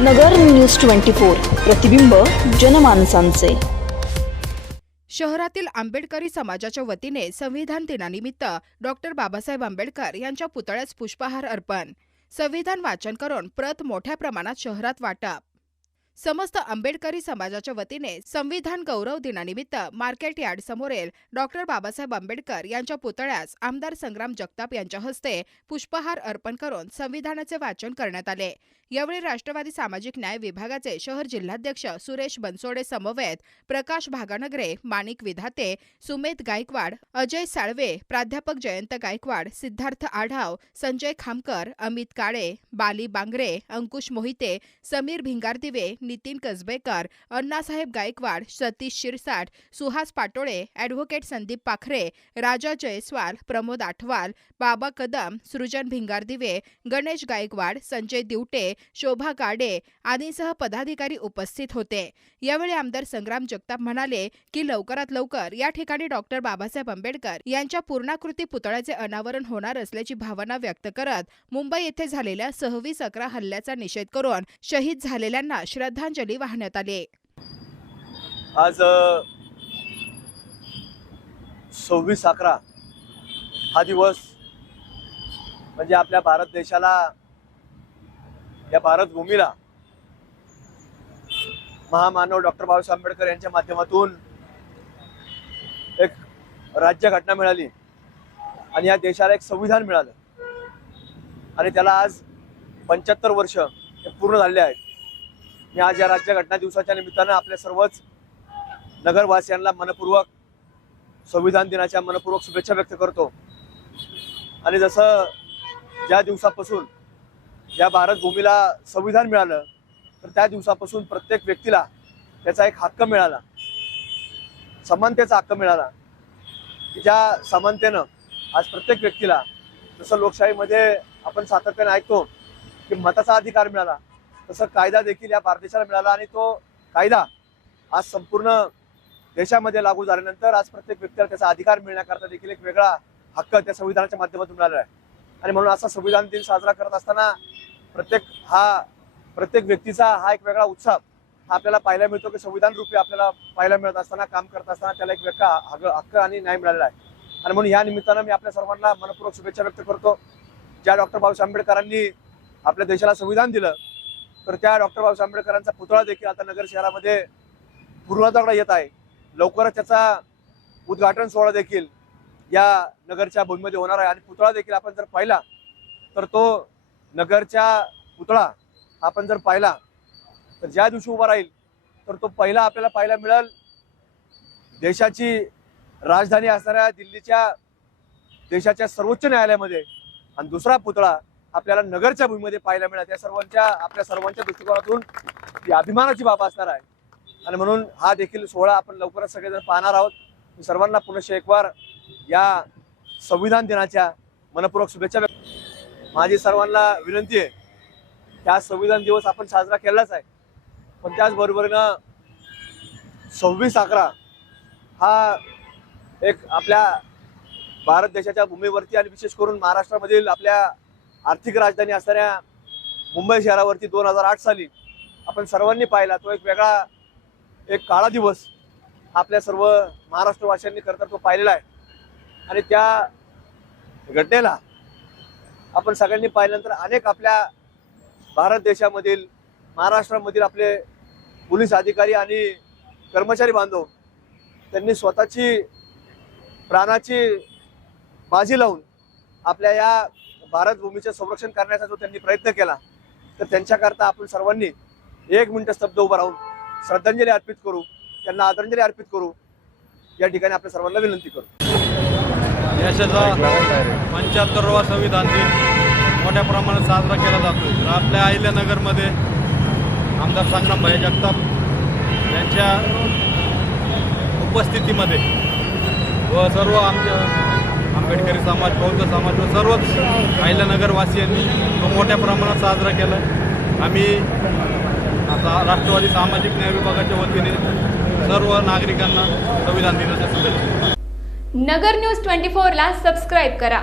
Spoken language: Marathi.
नगर न्यूज ट्वेंटी फोर प्रतिबिंब जनमानसांचे. शहरातील आंबेडकरी समाजाच्या वतीने संविधान दिनानिमित्त डॉक्टर बाबासाहेब आंबेडकर यांच्या पुतळ्यास पुष्पहार अर्पण. संविधान वाचन करून प्रत मोठ्या प्रमाणात शहरात वाटप. समस्त आंबेडकरी समाजाच्या वतीने संविधान गौरव दिनानिमित्त मार्केट यार्ड समोरील डॉक्टर बाबासाहेब आंबेडकर यांच्या पुतळ्यास आमदार संग्राम जगताप यांच्या हस्ते पुष्पहार अर्पण करून संविधानाचे वाचन करण्यात आले. यावेळी राष्ट्रवादी सामाजिक न्याय विभागाचे शहर जिल्हाध्यक्ष सुरेश बनसोडे समवेत प्रकाश भागानगरे माणिक विधाते सुमेध गायकवाड अजय साळवे प्राध्यापक जयंत गायकवाड सिद्धार्थ आढाव संजय खामकर अमित काळे बाली बांगरे अंकुश मोहिते समीर भिंगारदिवे नितीन कसबेकर अण्णासाहेब गायकवाड सतीश शिरसाट सुहास पाटोळे ॲडव्होकेट संदीप पाखरे राजा जयस्वाल प्रमोद आठवाल बाबा कदम सृजन भिंगारदिवे गणेश गायकवाड संजय दिवटे शोभा गाडे आदींसह पदाधिकारी उपस्थित होते. यावेळी आमदार संग्राम जगताप म्हणाले की लवकरात लवकर या ठिकाणी डॉक्टर बाबासाहेब आंबेडकर यांच्या पूर्णाकृती पुतळ्याचे अनावरण होणार असल्याची भावना व्यक्त करत मुंबई येथे झालेल्या सहवीस अकरा हल्ल्याचा निषेध करून शहीद झालेल्यांना श्रद्धा श्रद्धांजली वाहण्यात आली. आज सव्वीस अकरा हा दिवस म्हणजे आपल्या भारत देशाला या भारत भूमीला महामानव डॉक्टर बाबासाहेब आंबेडकर यांच्या माध्यमातून एक राज्यघटना मिळाली आणि या देशाला एक संविधान मिळालं. आणि त्याला आज पंच्याहत्तर वर्ष हे पूर्ण झालेले आहेत. मी आज या राज्यघटना दिवसाच्या निमित्तानं आपल्या सर्वच नगरवासियांना मनपूर्वक संविधान दिनाच्या मनपूर्वक शुभेच्छा व्यक्त करतो. आणि जसं ज्या दिवसापासून या भारत भूमीला संविधान मिळालं तर त्या दिवसापासून प्रत्येक व्यक्तीला त्याचा एक हक्क मिळाला. समानतेचा हक्क मिळाला. की ज्या समानतेनं आज प्रत्येक व्यक्तीला जसं लोकशाहीमध्ये आपण सातत्याने ऐकतो की मताचा अधिकार मिळाला तसं कायदा देखील या भारत देशाला मिळाला आणि तो कायदा आज संपूर्ण देशामध्ये लागू झाल्यानंतर आज प्रत्येक व्यक्तीला त्याचा अधिकार मिळण्याकरता देखील एक वेगळा हक्क त्या संविधानाच्या माध्यमातून मिळाला आहे. आणि म्हणून असा संविधान दिन साजरा करत असताना प्रत्येक हा प्रत्येक व्यक्तीचा हा एक वेगळा उत्साह हा आपल्याला पाहायला मिळतो की संविधान रूपी आपल्याला पाहायला मिळत असताना काम करत असताना त्याला एक वेगळा हक्क आणि न्याय मिळालेला आहे. आणि म्हणून या निमित्तानं मी आपल्या सर्वांना मनपूर्वक शुभेच्छा व्यक्त करतो. ज्या डॉक्टर बाबासाहेब आंबेडकरांनी आपल्या देशाला संविधान दिलं तर त्या डॉक्टर बाबासाहेब आंबेडकरांचा पुतळा देखील आता नगर शहरामध्ये पूर्णत्वाकडे येत आहे. लवकरच त्याचा उद्घाटन सोहळा देखील या नगरच्या भूमीमध्ये होणार आहे. आणि पुतळा देखील आपण जर पाहिला तर तो नगरच्या पुतळा आपण जर पाहिला तर ज्या दिवशी उभा राहील तर तो पहिला आपल्याला पाहायला मिळेल. देशाची राजधानी असणाऱ्या दिल्लीच्या देशाच्या सर्वोच्च न्यायालयामध्ये. आणि दुसरा पुतळा आपल्याला नगरच्या भूमीमध्ये पाहायला मिळत या सर्वांच्या आपल्या सर्वांच्या दृष्टिकोनातून ही अभिमानाची बाब असणार आहे. आणि म्हणून हा देखील सोहळा आपण लवकरच सगळेजण पाहणार आहोत. मी सर्वांना पुनश्च एकवार या संविधान दिनाच्या मनपूर्वक शुभेच्छा व्यक्त माझी सर्वांना विनंती आहे की आज संविधान दिवस आपण साजरा केलाच आहे. पण त्याचबरोबरीनं सव्वीस अकरा हा एक आपल्या भारत देशाच्या भूमीवरती आणि विशेष करून महाराष्ट्रामधील आपल्या आर्थिक राजधानी असणाऱ्या मुंबई शहरावरती दोन हजार आठ साली आपण सर्वांनी पाहिला तो एक वेगळा एक काळा दिवस आपल्या सर्व महाराष्ट्रवासियांनी खरं तर तो पाहिलेला आहे. आणि त्या घटनेला आपण सगळ्यांनी पाहिल्यानंतर अनेक आपल्या भारत देशामधील महाराष्ट्रामधील आपले पोलीस अधिकारी आणि कर्मचारी बांधव त्यांनी स्वतःची प्राणाची बाजी लावून आपल्या या भारत भूमीचे संरक्षण करण्याचा जो त्यांनी प्रयत्न केला तर त्यांच्याकरता आपण सर्वांनी एक मिनिट स्तब्ध उभं राहून श्रद्धांजली अर्पित करू त्यांना आदरांजली अर्पित करू. या ठिकाणी आपल्या सर्वांना विनंती करू. देशाचा पंच्याहत्तरवा संविधान दिन मोठ्या प्रमाणात साजरा केला जातो तर आपल्या अहिल्यानगरमध्ये आमदार संग्राम भाई जगताप यांच्या उपस्थितीमध्ये व सर्व आमच्या आंबेडकरी समाज बौद्ध समाज व सर्वच अहिल्यानगरवासियांनी तो मोठ्या प्रमाणात साजरा केला. आम्ही आता राष्ट्रवादी सामाजिक न्याय विभागाच्या वतीने सर्व नागरिकांना संविधान दिनाच्या शुभेच्छा नगर न्यूज ट्वेंटी फोरला सबस्क्राईब करा.